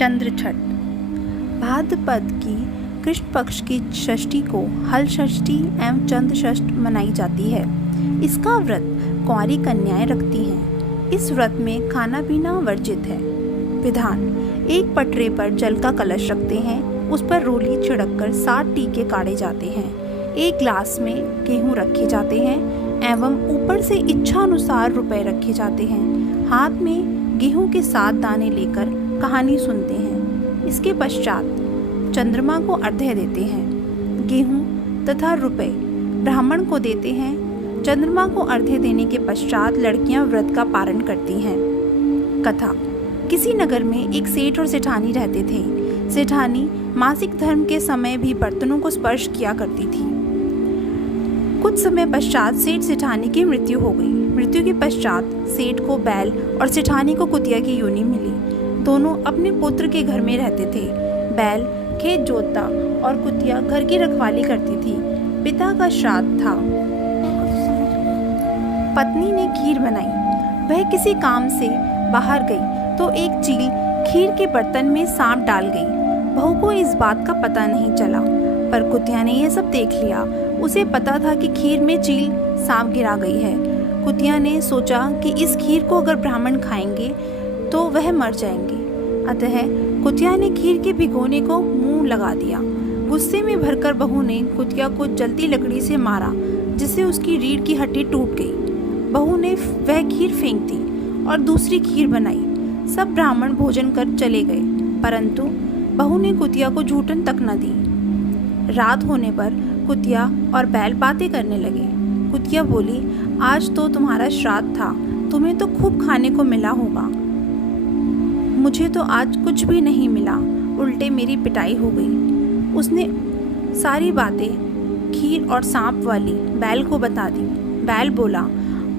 चंद्र छठ। भाद्रपद की कृष्ण पक्ष की षष्ठी को हल षष्ठी एवं चंद्र षष्ठ मनाई जाती है। इसका व्रत कुंवारी कन्याएं रखती हैं। इस व्रत में खाना पीना वर्जित है। विधान: एक पटरे पर जल का कलश रखते हैं, उस पर रोली छिड़ककर 7 टीके काढ़े जाते हैं। एक ग्लास में गेहूं रखे जाते हैं एवं ऊपर से इच्छा अनुसार रुपए रखे जाते हैं। हाथ में गेहूं के 7 दाने लेकर कहानी सुनते हैं। इसके पश्चात चंद्रमा को अर्घ्य देते हैं। गेहूं तथा रुपए ब्राह्मण को देते हैं। चंद्रमा को अर्घ्य देने के पश्चात लड़कियां व्रत का पारण करती हैं। कथा: किसी नगर में एक सेठ और सेठानी रहते थे। सेठानी मासिक धर्म के समय भी बर्तनों को स्पर्श किया करती थी। कुछ समय पश्चात सेठ सेठानी की मृत्यु हो गई। मृत्यु के पश्चात सेठ को बैल और सेठानी को कुतिया की योनि मिली। दोनों अपने पुत्र के घर में रहते थे। बैल खेत जोतता और कुतिया घर की रखवाली करती थी। पिता का श्राद्ध था। पत्नी ने खीर बनाई। वह किसी काम से बाहर गई तो एक चील खीर के बर्तन में सांप डाल गई। बहू को इस बात का पता नहीं चला, पर कुतिया ने यह सब देख लिया। उसे पता था कि खीर में चील सांप गिरा गई है। कुतिया ने सोचा कि इस खीर को अगर ब्राह्मण खाएंगे तो वह मर जाएंगे। अतः कुतिया ने खीर के भिगोने को मुंह लगा दिया। गुस्से में भरकर बहू ने कुतिया को जलती लकड़ी से मारा, जिससे उसकी रीढ़ की हड्डी टूट गई। बहू ने वह खीर फेंक दी और दूसरी खीर बनाई। सब ब्राह्मण भोजन कर चले गए, परंतु बहू ने कुतिया को झूठन तक न दी। रात होने पर कुतिया और बैल बातें करने लगे। कुतिया बोली, आज तो तुम्हारा श्राद्ध था, तुम्हें तो खूब खाने को मिला होगा। मुझे तो आज कुछ भी नहीं मिला, उल्टे मेरी पिटाई हो गई। उसने सारी बातें खीर और सांप वाली बैल को बता दी। बैल बोला,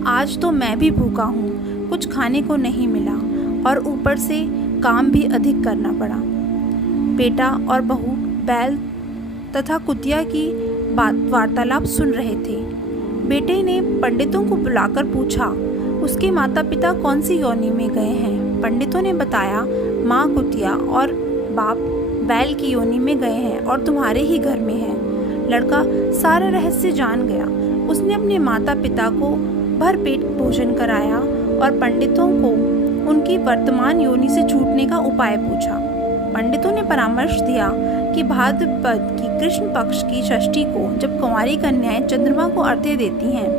आज तो मैं भी भूखा हूँ, कुछ खाने को नहीं मिला और ऊपर से काम भी अधिक करना पड़ा। बेटा और बहू बैल तथा कुतिया की वार्तालाप सुन रहे थे। बेटे ने पंडितों को बुलाकर पूछा, उसके माता पिता कौन सी योनि में गए हैं। पंडितों ने बताया, माँ कुतिया और बाप बैल की योनि में गए हैं और तुम्हारे ही घर में हैं। लड़का सारा रहस्य जान गया। उसने अपने माता पिता को भरपेट भोजन कराया और पंडितों को उनकी वर्तमान योनि से छूटने का उपाय पूछा। पंडितों ने परामर्श दिया कि भाद्रपद की कृष्ण पक्ष की षष्ठी को जब कुंवारी कन्याएं चंद्रमा को अर्घ्य देती हैं,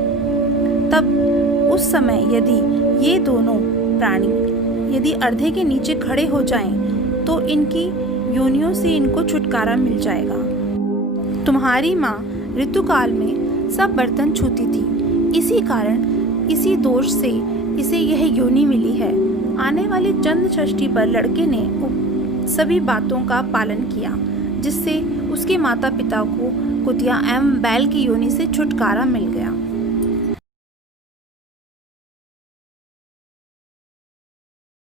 तब उस समय यदि ये दोनों प्राणी यदि अर्घ्य के नीचे खड़े हो जाएं, तो इनकी योनियों से इनको छुटकारा मिल जाएगा। तुम्हारी माँ ऋतुकाल में सब बर्तन छूती थी, इसी कारण इसी दोष से इसे यह योनि मिली है। आने वाली चंद्र षष्ठी पर लड़के ने सभी बातों का पालन किया, जिससे उसके माता पिता को कुतिया एवं बैल की योनि से छुटकारा मिल गया।